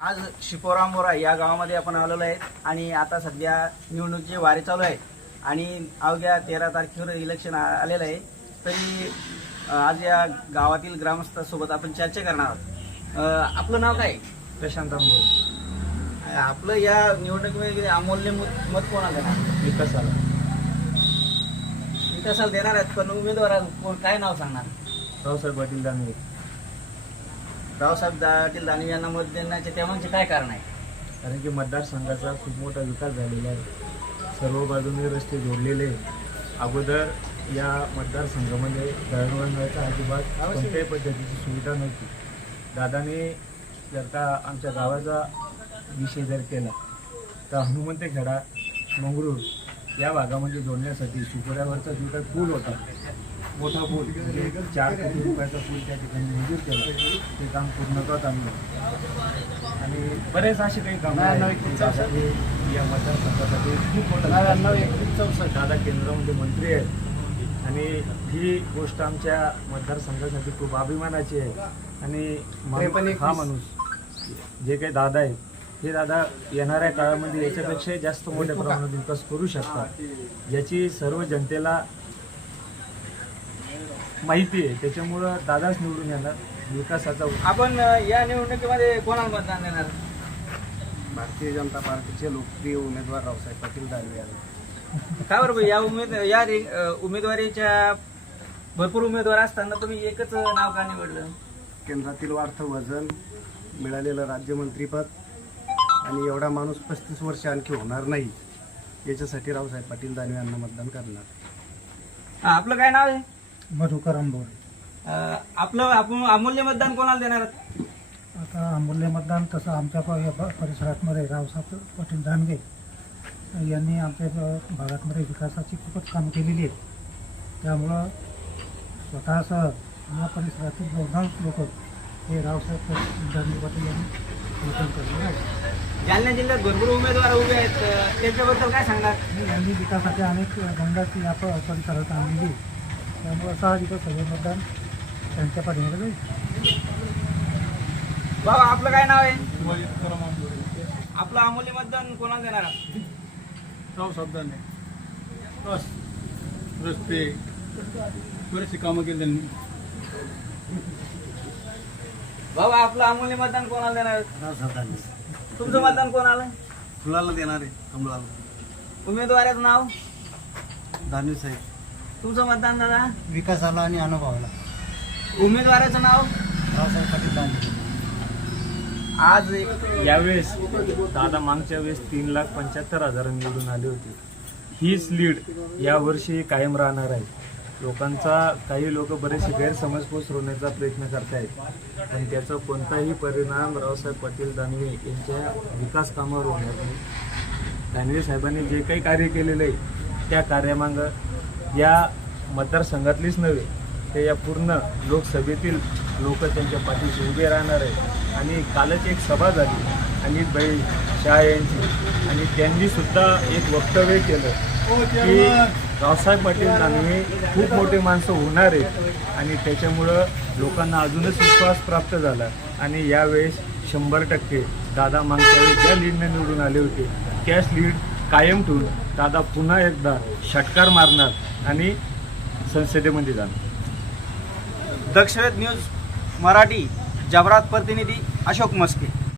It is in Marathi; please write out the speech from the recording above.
आज शिपोरामोरा या गावामध्ये आपण आलेलो आहे आणि आता सध्या निवडणुकीची वारी चालू आहे. आणि अवघ्या तेरा तारखेवर इलेक्शन आलेलं आहे. तरी आज या गावातील ग्रामस्थांसोबत आपण चर्चा करणार आहोत. आपलं नाव काय? प्रशांत आंबोल आपलं या निवडणुकीमध्ये अमूल्य मत मत कोणाला देणार? विकास आला. विकासाला देणार आहेत पण उमेदवार कोण काय नाव सांगणार? रावसाहेब पाटील दानवे. रावसाहेब दाटील दानवे यांना मत देण्याचे त्यामागचे काय कारण आहे? कारण की मतदारसंघाचा खूप मोठा विकास झालेला आहे. सर्व बाजूने रस्ते जोडलेले अगोदर या मतदारसंघामध्ये दळणवळणाचा अजिबात कोणत्याही पद्धतीची सुविधा नव्हती. दादाने जर का आमच्या गावाचा विषय जर केला तर हनुमंत खेडा मंगरूळ या भागामध्ये जोडण्यासाठी शिकोऱ्यावरचा जो काही पूल होता मोठा पूल म्हणजे चार कोटी रुपयाचा पूल त्या ठिकाणी मंजूर केला. ते काम पूर्णत्वात आणलं आणि बरेच असे काही काम या मतदारसंघासाठी खूप मोठं दादा केंद्रामध्ये मंत्री आहेत. आणि ही गोष्ट आमच्या मतदारसंघासाठी खूप अभिमानाची आहे. आणि मा- हा माणूस जे काही दादा आहेत हे दादा येणाऱ्या काळामध्ये याच्यापेक्षा जास्त मोठ्या प्रमाणात विकास करू शकतात. याची सर्व जनतेला माहिती आहे. त्याच्यामुळं दादाच निवडून येणार. विकासाचा आपण या निवडणुकीमध्ये कोणाला मतदान देणार? भारतीय जनता पार्टीचे लोकप्रिय उमेदवार रावसाहेब पाटील दानवे यांना काय बरोबर या उमेद या रे- अ, उमेदवारीच्या भरपूर उमेदवार असताना तुम्ही एकच नाव का निवडलं? केंद्रातील वाढतं वजन मिळालेलं राज्यमंत्रीपद आणि एवढा माणूस पस्तीस वर्ष आणखी होणार नाही याच्यासाठी रावसाहेब पाटील दानवे यांना मतदान करणार. हा, आपलं काय नाव आहे? मधुकर आंबोरे. अ, आपलं आपण अमूल्य मतदान कोणाला देणार आहात? आता अमूल्य मतदान तसं आमच्या प- या प- परिसरातमध्ये रावसाहेब पाटील दानवे यांनी आमच्या भागातमध्ये विकासाची खूपच कामं केलेली आहेत. त्यामुळं स्वतःसह या परिसरातील बहुतांश लोक हे रावसाहेब पाटील दानवे पाटील यांनी मतदान आहेत. जालना जिल्ह्यात भरपूर उमेदवार उभे आहेत. अ, त्यांच्याबद्दल काय सांगणार? आणि यांनी विकासाची अनेक गंगाची या प- परिसरात आणलेली त्यामुळं साहजिकच सगळे मतदान त्यांच्या पाठीमागे जाईल. बाबा आपलं काय नाव आहे? आपलं अमूल्य मतदान कोणाला देणार आहात? रावसाहेब दानवे बस. रस्ते. बरेचसे कामं केली त्यांनी. बाबा आपलं अमूल्य मतदान कोणाला देणार आहात? रावसाहेब दानवे तुमचं मतदान कोणाला फुलाला देणार आहे? कमळाला. उमेदवाराचं नाव? दानवे साहेब. तुमचं मतदान दादा? विकासाला आणि अनुभवाला उमेदवाराचं नाव? रावसाहेब पाटील दानवे आज एक यावेळेस दादा मागच्या वेळेस तीन लाख पंच्याहत्तर हजार निवडून आले होते. हीच लीड यावर्षी कायम राहणार आहे. लोकांचा काही लोक बरेचसे गैरसमज पसरवण्याचा प्रयत्न करतायत. पण त्याचा कोणताही परिणाम रावसाहेब पाटील दानवे यांच्या विकास कामावर होणार नाही. दानवे साहेबांनी जे काही कार्य केलेलं आहे त्या कार्यामागं या मतदारसंघातलीच नव्हे तर या पूर्ण लोकसभेतील लोक त्यांच्या पाठीशी उभे राहणार आहे आणि कालच एक सभा झाली. अनिल भाई शाह यांची. आणि त्यांनी सुद्धा एक वक्तव्य केलं की रावसाहेब पाटील दानवे खूप मोठे माणसं होणार आहेत. आणि त्याच्यामुळं लोकांना अजूनच विश्वास प्राप्त झाला. आणि यावेळेस शंभर टक्के दादा मागच्या ज्या लीडने निवडून आले होते त्याच लीड कायम ठेवून दादा पुन्हा एकदा षटकार मारणार आणि संसदेमध्ये जाणार. दक्षरथ न्यूज मराठी जबरात प्रतिनिधी अशोक मस्के.